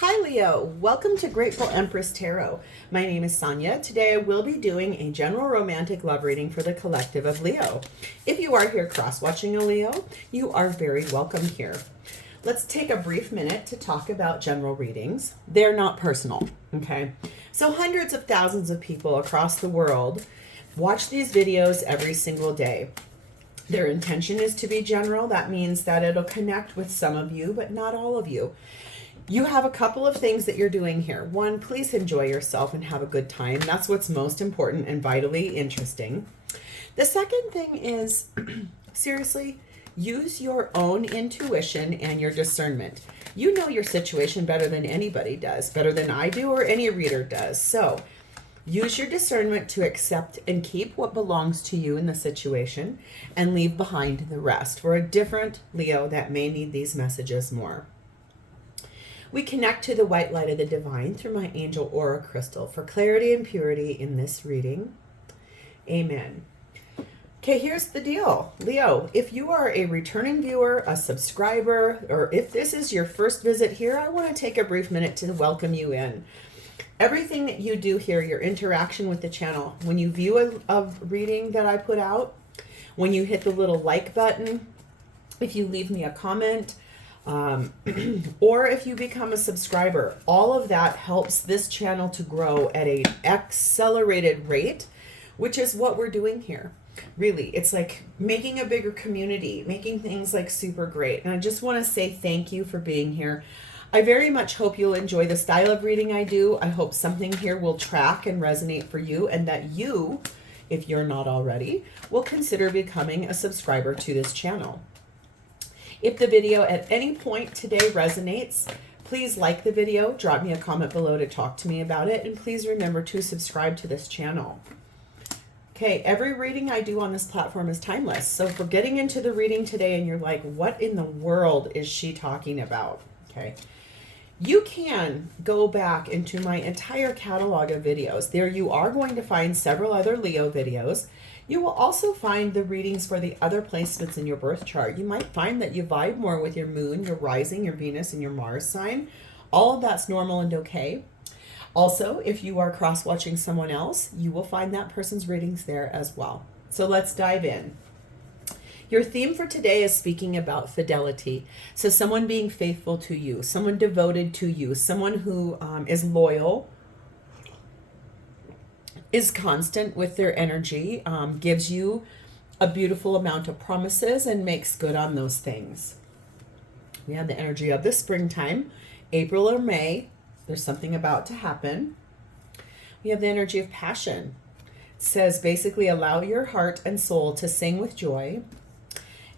Hi Leo, welcome to Grateful Empress Tarot. My name is Sonia. Today I will be doing a general romantic love reading for the collective of Leo. If you are here cross-watching a Leo, you are very welcome here. Let's take a brief minute to talk about general readings. They're not personal, okay? So hundreds of thousands of people across the world watch these videos every single day. Their intention is to be general. That means that it'll connect with some of you, but not all of you. You have a couple of things that you're doing here. One, please enjoy yourself and have a good time. That's what's most important and vitally interesting. The second thing is, seriously, use your own intuition and your discernment. You know your situation better than anybody does, better than I do or any reader does. So use your discernment to accept and keep what belongs to you in the situation and leave behind the rest for a different Leo that may need these messages more. We connect to the white light of the divine through my angel aura crystal for clarity and purity in this reading. Amen. Okay, here's the deal. Leo, if you are a returning viewer, a subscriber, or if this is your first visit here, I want to take a brief minute to welcome you in. Everything that you do here, your interaction with the channel, when you view a reading that I put out, when you hit the little like button, if you leave me a comment, or if you become a subscriber, all of that helps this channel to grow at an accelerated rate, which is what we're doing here. Really, it's like making a bigger community, making things like super great. And I just want to say thank you for being here. I very much hope you'll enjoy the style of reading I do. I hope something here will track and resonate for you, and that you, if you're not already, will consider becoming a subscriber to this channel. If the video at any point today resonates, please like the video, drop me a comment below to talk to me about it, and please remember to subscribe to this channel. Okay, every reading I do on this platform is timeless. So if we're getting into the reading today and you're like, what in the world is she talking about? Okay, you can go back into my entire catalog of videos. There you are going to find several other Leo videos. You will also find the readings for the other placements in your birth chart. You might find that you vibe more with your moon, your rising, your Venus, and your Mars sign. All of that's normal and okay. Also, if you are cross-watching someone else, you will find that person's readings there as well. So let's dive in. Your theme for today is speaking about fidelity. So someone being faithful to you, someone devoted to you, someone who is loyal, is constant with their energy, gives you a beautiful amount of promises and makes good on those things. We have the energy of the springtime, April or May. There's something about to happen. We have the energy of passion. It says basically allow your heart and soul to sing with joy.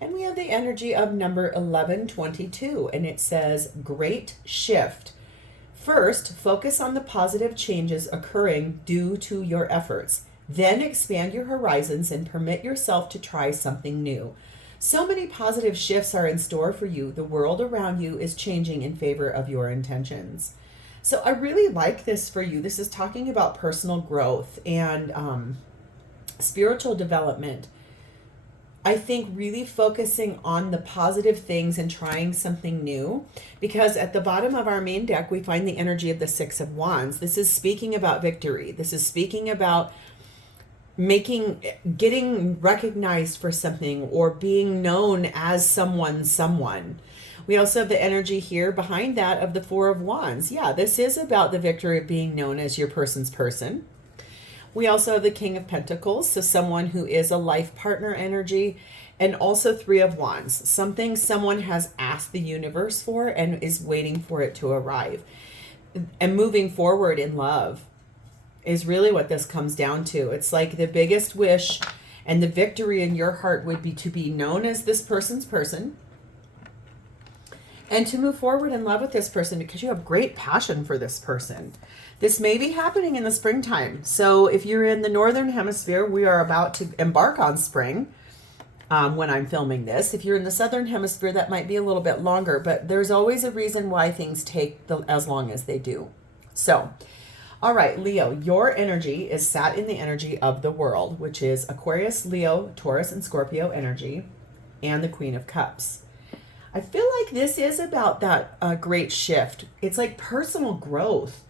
And we have the energy of number 1122, and it says great shift. First, focus on the positive changes occurring due to your efforts. Then expand your horizons and permit yourself to try something new. So many positive shifts are in store for you. The world around you is changing in favor of your intentions. So I really like this for you. This is talking about personal growth and spiritual development. I think really focusing on the positive things and trying something new, because at the bottom of our main deck, we find the energy of the Six of Wands. This is speaking about victory. This is speaking about getting recognized for something or being known as someone. We also have the energy here behind that of the Four of Wands. Yeah, this is about the victory of being known as your person's person. We also have the King of Pentacles, so someone who is a life partner energy, and also Three of Wands, something someone has asked the universe for and is waiting for it to arrive. And moving forward in love is really what this comes down to. It's like the biggest wish and the victory in your heart would be to be known as this person's person and to move forward in love with this person because you have great passion for this person. This may be happening in the springtime. So if you're in the northern hemisphere, we are about to embark on spring when I'm filming this. If you're in the southern hemisphere, that might be a little bit longer, but there's always a reason why things take as long as they do. So, all right, Leo, your energy is sat in the energy of the world, which is Aquarius, Leo, Taurus, and Scorpio energy, and the Queen of Cups. I feel like this is about that great shift. It's like personal growth.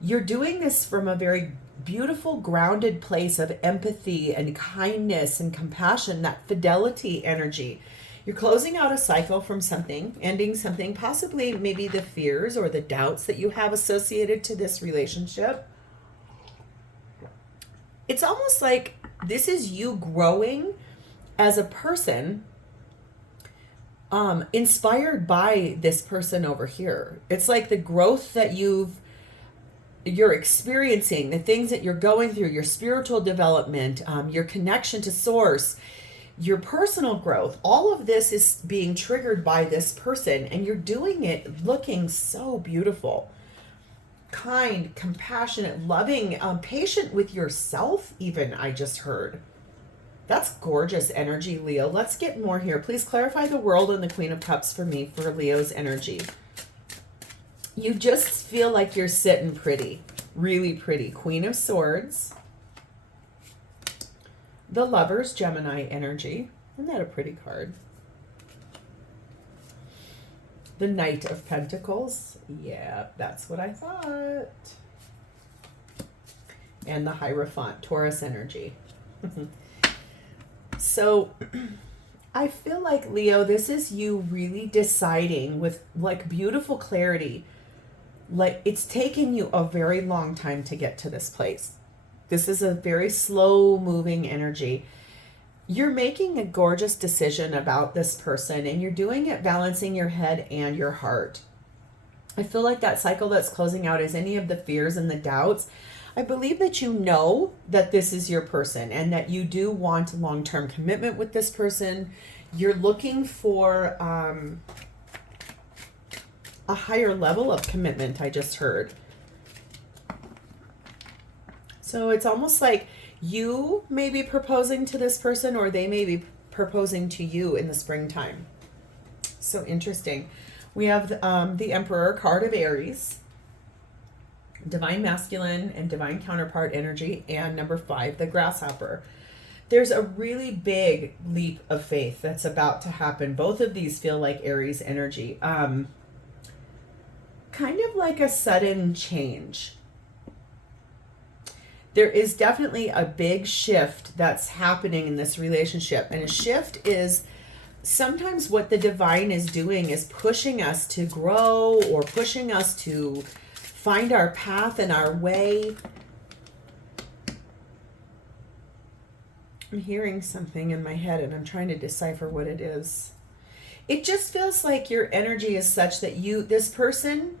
You're doing this from a very beautiful, grounded place of empathy and kindness and compassion, that fidelity energy. You're closing out a cycle from something, ending something, possibly maybe the fears or the doubts that you have associated to this relationship. It's almost like this is you growing as a person, inspired by this person over here. It's like the growth that you're experiencing, the things that you're going through, your spiritual development, your connection to source, your personal growth, all of this is being triggered by this person, and you're doing it looking so beautiful. Kind, compassionate, loving, patient with yourself even, I just heard. That's gorgeous energy, Leo. Let's get more here. Please clarify the World and the Queen of Cups for me for Leo's energy. You just feel like you're sitting pretty, really pretty. Queen of Swords. The Lovers, Gemini energy. Isn't that a pretty card? The Knight of Pentacles. Yeah, that's what I thought. And the Hierophant, Taurus energy. So I feel like, Leo, this is you really deciding with like beautiful clarity. Like it's taken you a very long time to get to this place. This is a very slow moving energy. You're making a gorgeous decision about this person, and you're doing it balancing your head and your heart. I feel like that cycle that's closing out is any of the fears and the doubts. I believe that you know that this is your person and that you do want long-term commitment with this person. You're looking for a higher level of commitment, I just heard. So it's almost like you may be proposing to this person, or they may be proposing to you in the springtime. So interesting. We have the Emperor, card of Aries, Divine Masculine and Divine Counterpart energy, and number 5, the Grasshopper. There's a really big leap of faith that's about to happen. Both of these feel like Aries energy. Kind of like a sudden change. There is definitely a big shift that's happening in this relationship. And a shift is sometimes what the divine is doing is pushing us to grow or pushing us to find our path and our way. I'm hearing something in my head and I'm trying to decipher what it is. It just feels like your energy is such that this person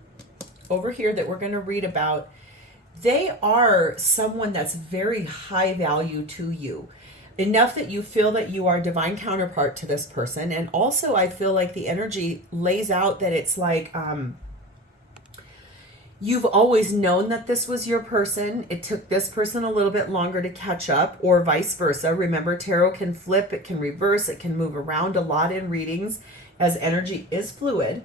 over here that we're going to read about, they are someone that's very high value to you. Enough that you feel that you are divine counterpart to this person. And also I feel like the energy lays out that it's like you've always known that this was your person. It took this person a little bit longer to catch up, or vice versa. Remember, tarot can flip, it can reverse, it can move around a lot in readings as energy is fluid.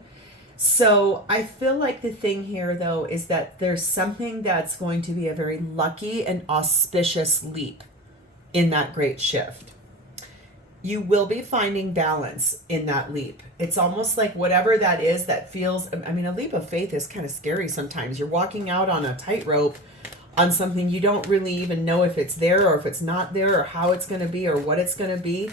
So I feel like the thing here, though, is that there's something that's going to be a very lucky and auspicious leap in that great shift. You will be finding balance in that leap. It's almost like whatever that is that feels, I mean, a leap of faith is kind of scary sometimes. You're walking out on a tightrope on something you don't really even know if it's there or if it's not there or how it's going to be or what it's going to be.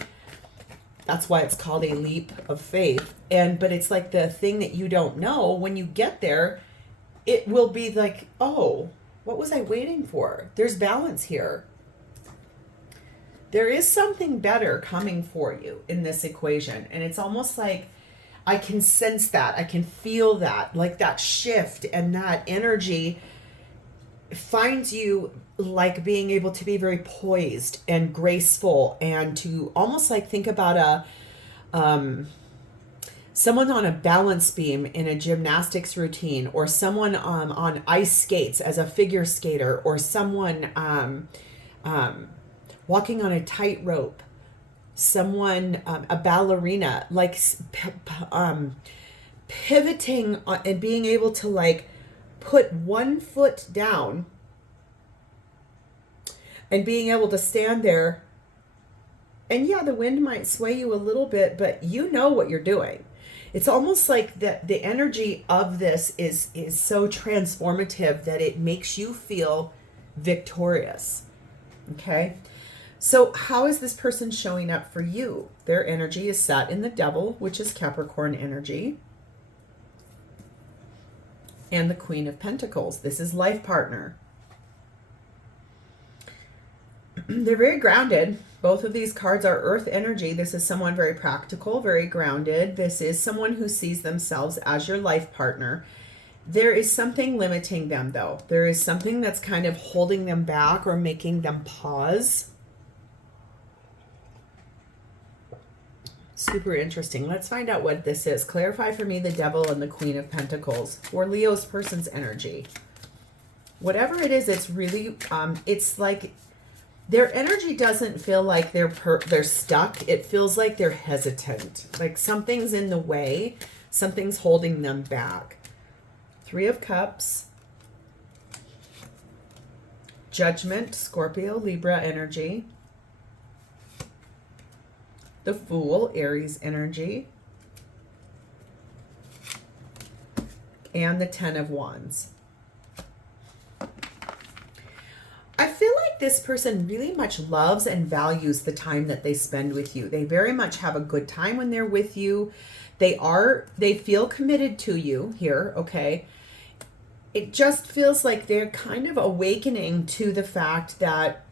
That's why it's called a leap of faith. But it's like the thing that you don't know, when you get there, it will be like, oh, what was I waiting for? There's balance here. There is something better coming for you in this equation. And it's almost like I can sense that. I can feel that, like that shift, and that energy finds you like being able to be very poised and graceful, and to almost like think about someone on a balance beam in a gymnastics routine, or someone on ice skates as a figure skater, or someone walking on a tightrope, someone, a ballerina, like pivoting and being able to like put one foot down and being able to stand there. And yeah, the wind might sway you a little bit, but you know what you're doing. It's almost like the energy of this is so transformative that it makes you feel victorious. Okay? So how is this person showing up for you? Their energy is sat in the Devil, which is Capricorn energy. And the Queen of Pentacles. This is life partner. They're very grounded. Both of these cards are earth energy. This is someone very practical, very grounded. This is someone who sees themselves as your life partner. There is something limiting them, though. There is something that's kind of holding them back or making them pause. Super interesting. Let's find out what this is. Clarify for me the Devil and the Queen of Pentacles for Leo's person's energy. Whatever it is, it's really, it's like their energy doesn't feel like they're stuck. It feels like they're hesitant. Like something's in the way. Something's holding them back. Three of Cups. Judgment, Scorpio, Libra energy. The Fool, Aries energy. And the Ten of Wands. I feel like this person really much loves and values the time that they spend with you. They very much have a good time when they're with you. They feel committed to you here, okay? It just feels like they're kind of awakening to the fact that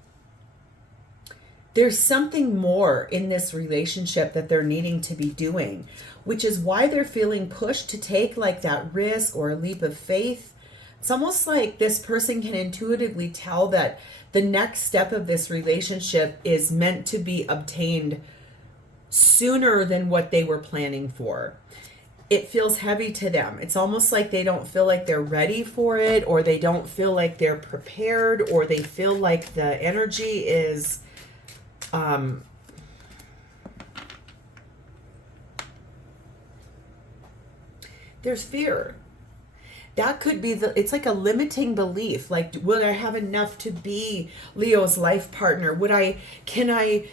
there's something more in this relationship that they're needing to be doing, which is why they're feeling pushed to take like that risk or a leap of faith. It's almost like this person can intuitively tell that the next step of this relationship is meant to be obtained sooner than what they were planning for. It feels heavy to them. It's almost like they don't feel like they're ready for it, or they don't feel like they're prepared, or they feel like the energy is there's fear. That could be it's like a limiting belief. Like, would I have enough to be Leo's life partner? Can I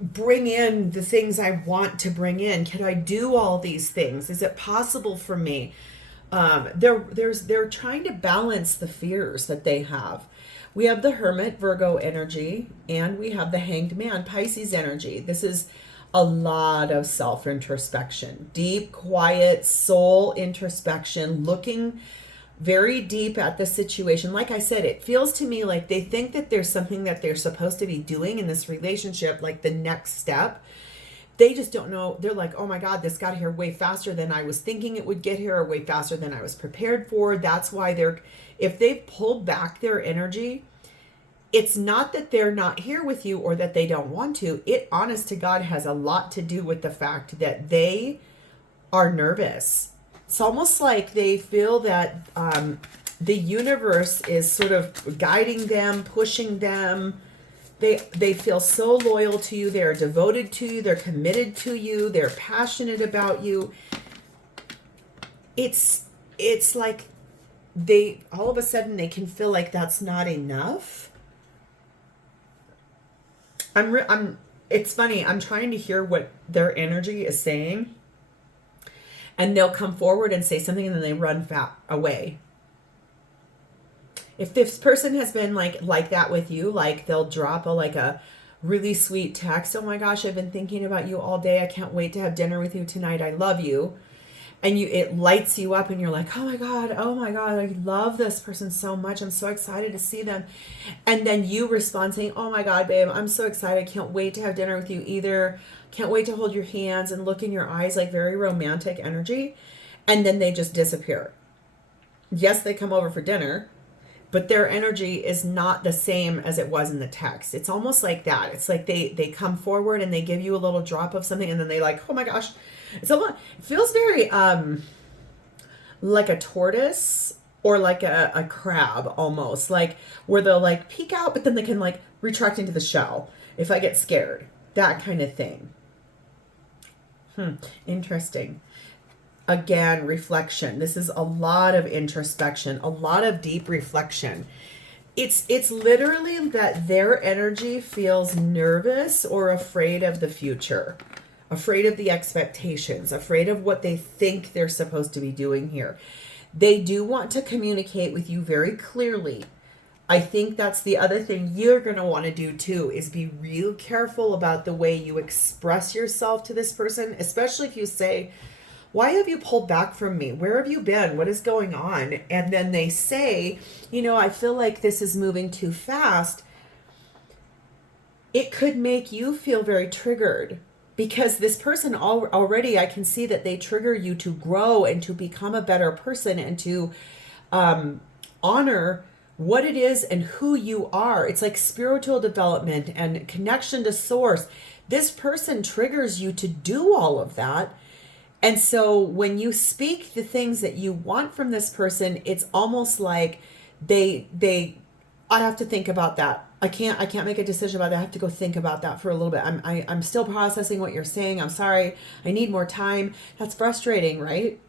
bring in the things I want to bring in? Can I do all these things? Is it possible for me? They're trying to balance the fears that they have. We have the Hermit, Virgo energy, and we have the Hanged Man, Pisces energy. This is a lot of self-introspection, deep, quiet, soul introspection, looking very deep at the situation. Like I said, it feels to me like they think that there's something that they're supposed to be doing in this relationship, like the next step. They just don't know. They're like, oh my God, this got here way faster than I was thinking it would get here, or way faster than I was prepared for. That's why if they've pulled back their energy, it's not that they're not here with you or that they don't want to. It, honest to God, has a lot to do with the fact that they are nervous. It's almost like they feel that the universe is sort of guiding them, pushing them. They feel so loyal to you. They're devoted to you. They're committed to you. They're passionate about you. It's like all of a sudden they can feel like that's not enough. It's funny. I'm trying to hear what their energy is saying, and they'll come forward and say something, and then they run away. If this person has been like that with you, like they'll drop a really sweet text. Oh my gosh, I've been thinking about you all day. I can't wait to have dinner with you tonight. I love you. And it lights you up, and you're like, oh my God, I love this person so much. I'm so excited to see them. And then you respond saying, oh my God, babe, I'm so excited. Can't wait to have dinner with you either. Can't wait to hold your hands and look in your eyes, like very romantic energy. And then they just disappear. Yes, they come over for dinner, but their energy is not the same as it was in the text. It's almost like that. It's like they come forward and they give you a little drop of something, and then they like, oh my gosh. It feels very like a tortoise or like a crab almost, like where they'll like peek out, but then they can like retract into the shell if I get scared, that kind of thing. Interesting. Again, reflection. This is a lot of introspection, a lot of deep reflection. It's literally that their energy feels nervous or afraid of the future. afraid of the expectations, afraid of what they think they're supposed to be doing here. They do want to communicate with you very clearly. I think that's the other thing you're going to want to do too, is be real careful about the way you express yourself to this person, especially if you say, why have you pulled back from me? Where have you been? What is going on? And then they say, I feel like this is moving too fast. It could make you feel very triggered, because this person already, I can see that they trigger you to grow and to become a better person and to honor what it is and who you are. It's like spiritual development and connection to source. This person triggers you to do all of that. And so when you speak the things that you want from this person, it's almost like I have to think about that. I can't make a decision about that. I have to go think about that for a little bit. I'm still processing what you're saying. I'm sorry. I need more time. That's frustrating, right?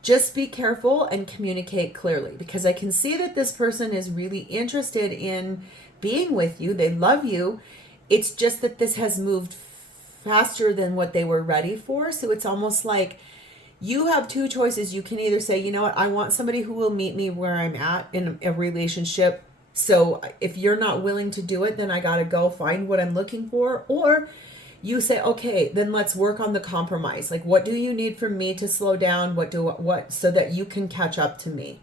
Just be careful and communicate clearly, because I can see that this person is really interested in being with you. They love you. It's just that this has moved faster than what they were ready for. So it's almost like you have two choices. You can either say, you know what, I want somebody who will meet me where I'm at in a relationship. So if you're not willing to do it, then I got to go find what I'm looking for. Or you say, okay, then let's work on the compromise. Like, what do you need from me to slow down? What so that you can catch up to me?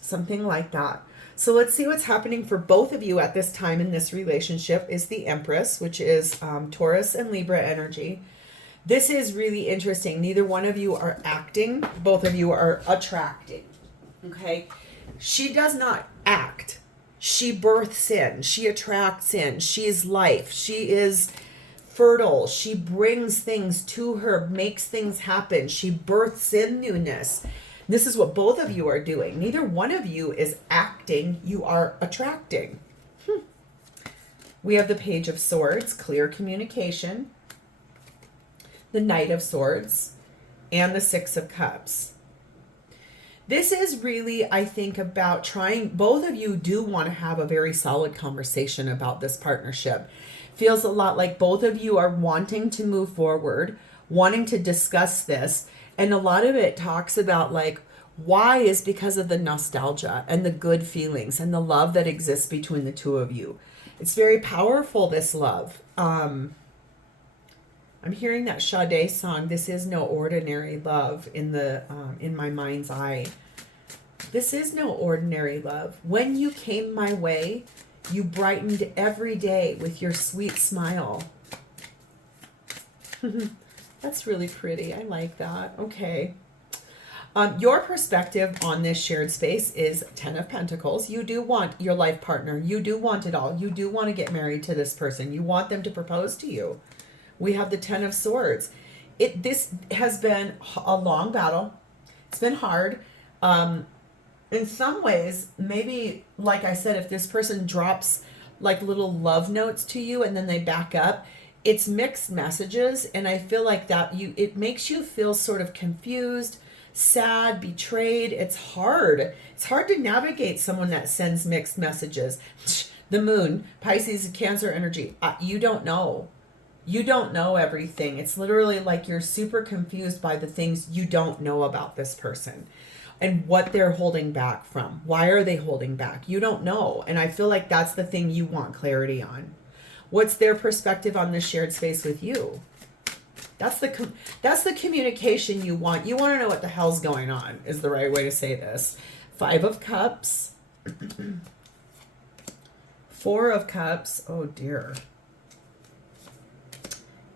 Something like that. So let's see what's happening for both of you at this time in this relationship is the Empress, which is Taurus and Libra energy. This is really interesting. Neither one of you are acting. Both of you are attracting. Okay. She does not act. She births in. She attracts in. She is life. She is fertile. She brings things to her, makes things happen. She births in newness. This is what both of you are doing. Neither one of you is acting. You are attracting. We have the Page of Swords, clear communication, the Knight of Swords, and the Six of Cups. This is really, I think, about trying, both of you do want to have a very solid conversation about this partnership. Feels a lot like both of you are wanting to move forward, wanting to discuss this. And a lot of it talks about like, why is because of the nostalgia and the good feelings and the love that exists between the two of you. It's very powerful, this love. I'm hearing that Sade song, This Is No Ordinary Love, in my mind's eye. This is no ordinary love. When you came my way, you brightened every day with your sweet smile. That's really pretty. I like that. Okay. Your perspective on this shared space is 10 of Pentacles. You do want your life partner. You do want it all. You do want to get married to this person. You want them to propose to you. We have the 10 of Swords. This has been a long battle. It's been hard. In some ways, maybe, like I said, if this person drops like little love notes to you and then they back up, it's mixed messages. And I feel like that it makes you feel sort of confused, sad, betrayed. It's hard. It's hard to navigate someone that sends mixed messages. The Moon, Pisces, and Cancer energy. You don't know. You don't know everything. It's literally like you're super confused by the things you don't know about this person and what they're holding back from. Why are they holding back? You don't know. And I feel like that's the thing you want clarity on. What's their perspective on this shared space with you? That's the communication you want. You want to know what the hell's going on, is the right way to say this. 5 of Cups. 4 of Cups. Oh dear.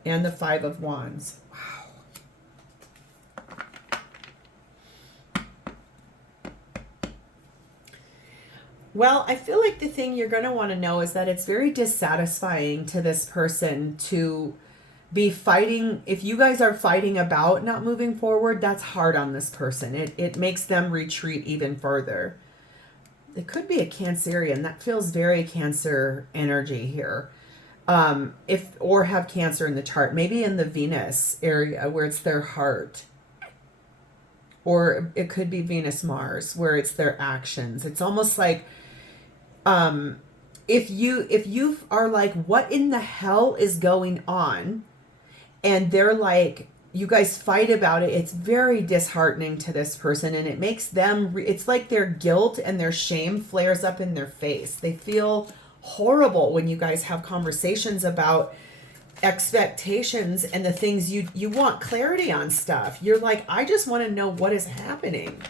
And the 5 of Wands. Wow. Well, I feel like the thing you're going to want to know is that it's very dissatisfying to this person to be fighting. If you guys are fighting about not moving forward, that's hard on this person. It makes them retreat even further. It could be a Cancerian. That feels very Cancer energy here. Or have Cancer in the chart, maybe in the Venus area where it's their heart, or it could be Venus Mars where it's their actions. It's almost like if you are like, what in the hell is going on, And they're like, you guys fight about it. It's very disheartening to this person, and it makes them, it's like their guilt and their shame flares up in their face. They feel horrible when you guys have conversations about expectations and the things you want clarity on stuff. You're like, I just want to know what is happening.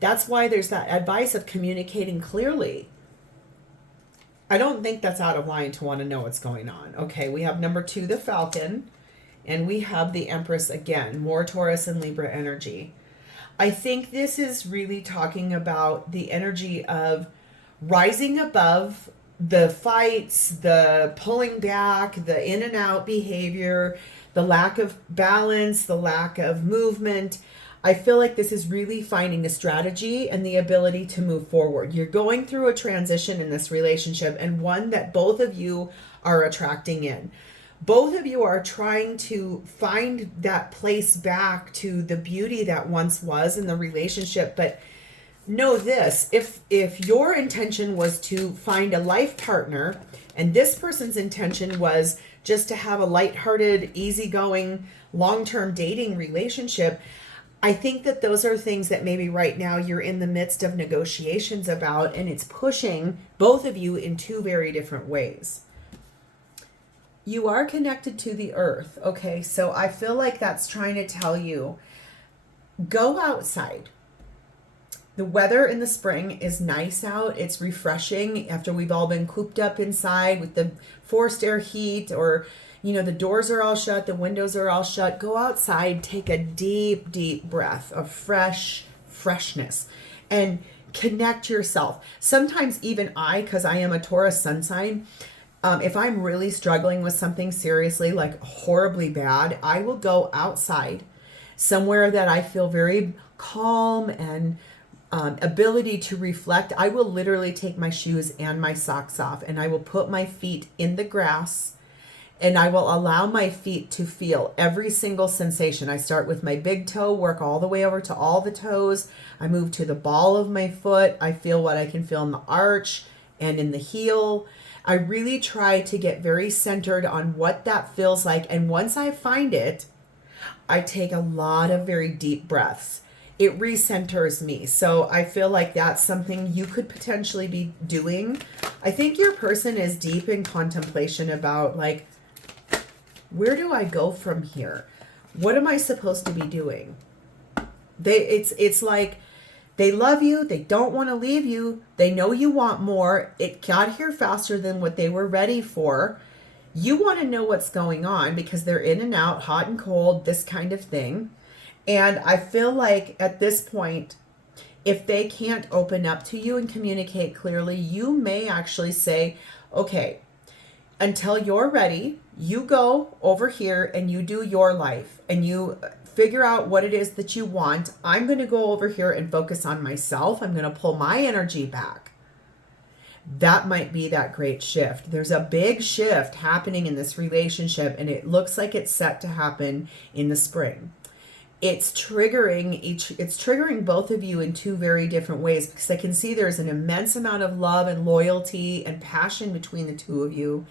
That's why there's that advice of communicating clearly. I don't think that's out of line to want to know what's going on. Okay, we have number 2, the Falcon, and we have the Empress again, more Taurus and Libra energy. I think this is really talking about the energy of rising above the fights, the pulling back, the in and out behavior, the lack of balance, the lack of movement. I feel like this is really finding the strategy and the ability to move forward. You're going through a transition in this relationship, and one that both of you are attracting in. Both of you are trying to find that place back to the beauty that once was in the relationship. But know this, if your intention was to find a life partner and this person's intention was just to have a lighthearted, easygoing, long-term dating relationship, I think that those are things that maybe right now you're in the midst of negotiations about, and it's pushing both of you in 2 very different ways. You are connected to the earth, okay? So I feel like that's trying to tell you, go outside. The weather in the spring is nice out. It's refreshing after we've all been cooped up inside with the forced air heat, or the doors are all shut, the windows are all shut. Go outside, take a deep, deep breath of freshness, and connect yourself. Sometimes even because I am a Taurus sun sign, if I'm really struggling with something seriously, like horribly bad, I will go outside somewhere that I feel very calm and ability to reflect. I will literally take my shoes and my socks off, and I will put my feet in the grass, and I will allow my feet to feel every single sensation. I start with my big toe, work all the way over to all the toes. I move to the ball of my foot. I feel what I can feel in the arch and in the heel. I really try to get very centered on what that feels like. And once I find it, I take a lot of very deep breaths. It recenters me. So I feel like that's something you could potentially be doing. I think your person is deep in contemplation about, like, where do I go from here? What am I supposed to be doing? It's like they love you. They don't want to leave you. They know you want more. It got here faster than what they were ready for. You want to know what's going on because they're in and out, hot and cold, this kind of thing. And I feel like at this point, if they can't open up to you and communicate clearly, you may actually say, okay, until you're ready, you go over here and you do your life and you figure out what it is that you want. I'm going to go over here and focus on myself. I'm going to pull my energy back. That might be that great shift. There's a big shift happening in this relationship, and it looks like it's set to happen in the spring. It's triggering both of you in 2 very different ways, because I can see there's an immense amount of love and loyalty and passion between the 2 of you.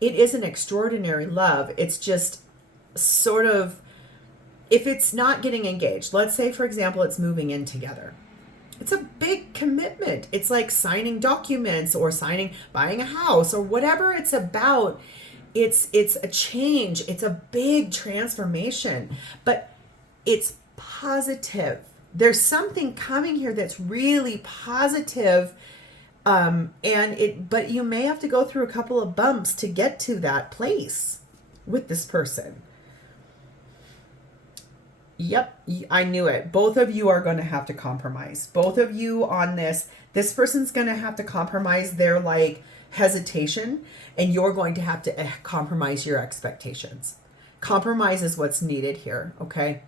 It is an extraordinary love. It's just sort of, if it's not getting engaged, let's say, for example, it's moving in together. It's a big commitment. It's like signing documents or buying a house or whatever it's about. It's a change. It's a big transformation, but it's positive. There's something coming here that's really positive. But you may have to go through a couple of bumps to get to that place with this person. Yep, I knew it. Both of you are going to have to compromise. Both of you on this. This person's going to have to compromise their hesitation, and you're going to have to compromise your expectations. Compromise is what's needed here, okay?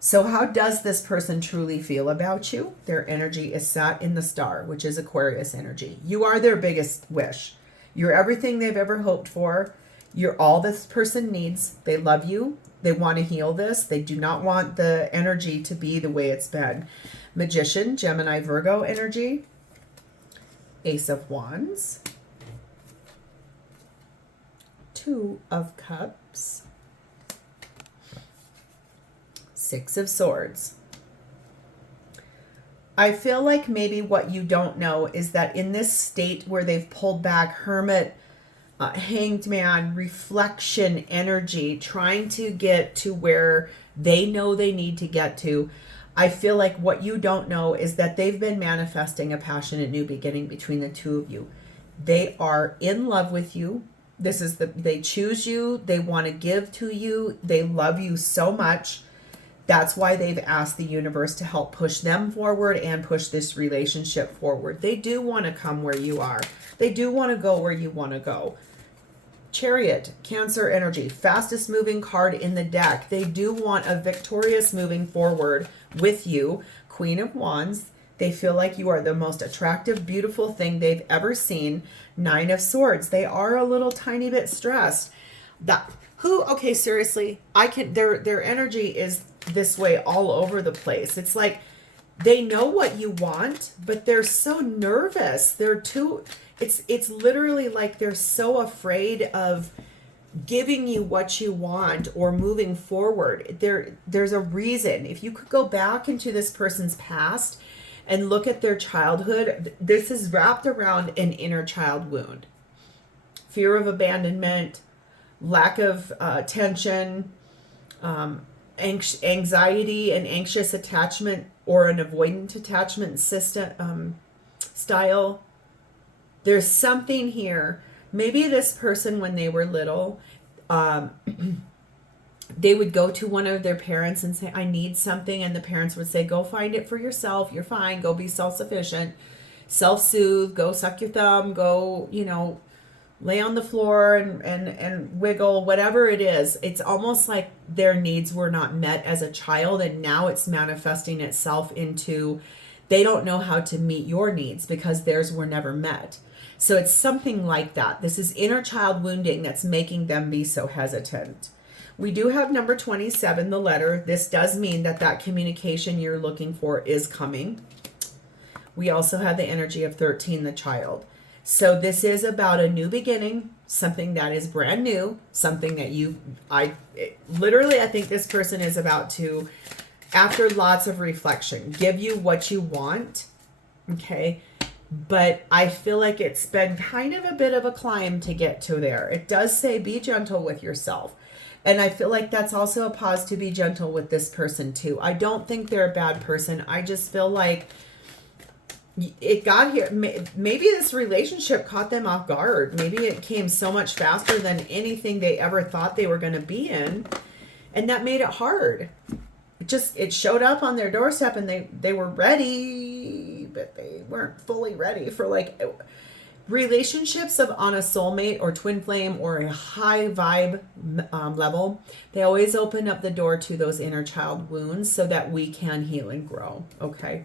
So how does this person truly feel about you? Their energy is sat in the star, which is Aquarius energy. You are their biggest wish. You're everything they've ever hoped for. You're all this person needs. They love you. They want to heal this. They do not want the energy to be the way it's been. Magician, Gemini, Virgo energy. Ace of Wands. 2 of Cups. Six of Swords. I feel like maybe what you don't know is that in this state where they've pulled back, Hermit, Hanged Man, reflection energy, trying to get to where they know they need to get to, I feel like what you don't know is that they've been manifesting a passionate new beginning between the two of you. They are in love with you. They choose you. They want to give to you. They love you so much. That's why they've asked the universe to help push them forward and push this relationship forward. They do want to come where you are. They do want to go where you want to go. Chariot, Cancer energy, fastest moving card in the deck. They do want a victorious moving forward with you. Queen of Wands. They feel like you are the most attractive, beautiful thing they've ever seen. Nine of Swords. They are a little tiny bit stressed. Okay, seriously, their energy is this way all over the place. It's like they know what you want, but they're so nervous. It's literally like they're so afraid of giving you what you want or moving forward. There's a reason. If you could go back into this person's past and look at their childhood, this is wrapped around an inner child wound. Fear of abandonment, lack of attention, anxiety and anxious attachment, or an avoidant attachment system style. There's something here. Maybe this person, when they were little, they would go to one of their parents and say, I need something. And the parents would say, go find it for yourself. You're fine. Go be self-sufficient. Self-soothe. Go suck your thumb. Go, lay on the floor and wiggle, whatever it is. It's almost like their needs were not met as a child. And now it's manifesting itself into they don't know how to meet your needs because theirs were never met. So it's something like that. This is inner child wounding that's making them be so hesitant. We do have number 27, the letter. This does mean that communication you're looking for is coming. We also have the energy of 13, the child. So this is about a new beginning, something that is brand new, something that I think this person is about to, after lots of reflection, give you what you want. Okay. But I feel like it's been kind of a bit of a climb to get to there. It does say be gentle with yourself. And I feel like that's also a pause to be gentle with this person too. I don't think they're a bad person. I just feel like it got here. Maybe this relationship caught them off guard. Maybe it came so much faster than anything they ever thought they were going to be in. And that made it hard. It showed up on their doorstep and they were ready, but they weren't fully ready for relationships on a soulmate or twin flame or a high vibe level. They always open up the door to those inner child wounds so that we can heal and grow. Okay.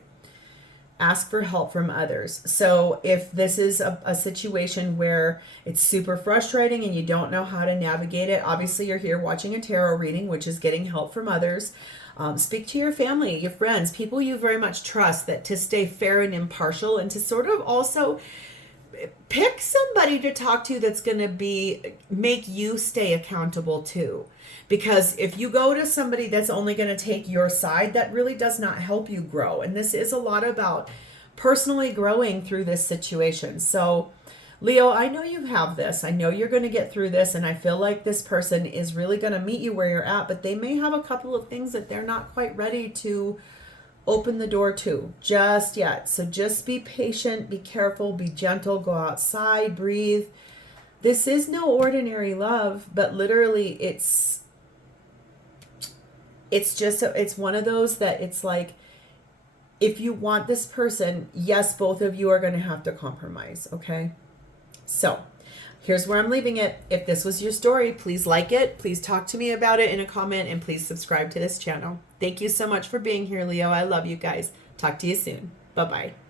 Ask for help from others. So if this is a situation where it's super frustrating and you don't know how to navigate it, obviously you're here watching a tarot reading, which is getting help from others. Speak to your family, your friends, people you very much trust, that to stay fair and impartial, and to sort of also pick somebody to talk to that's going to make you stay accountable too. Because if you go to somebody that's only going to take your side, that really does not help you grow. And this is a lot about personally growing through this situation. So Leo, I know you have this. I know you're going to get through this. And I feel like this person is really going to meet you where you're at, but they may have a couple of things that they're not quite ready to open the door to just yet. So just be patient, be careful, be gentle, go outside, breathe. This is no ordinary love, but literally it's one of those that it's like, if you want this person, yes, both of you are going to have to compromise. Okay. So here's where I'm leaving it. If this was your story, please like it. Please talk to me about it in a comment, and please subscribe to this channel. Thank you so much for being here, Leo. I love you guys. Talk to you soon. Bye-bye.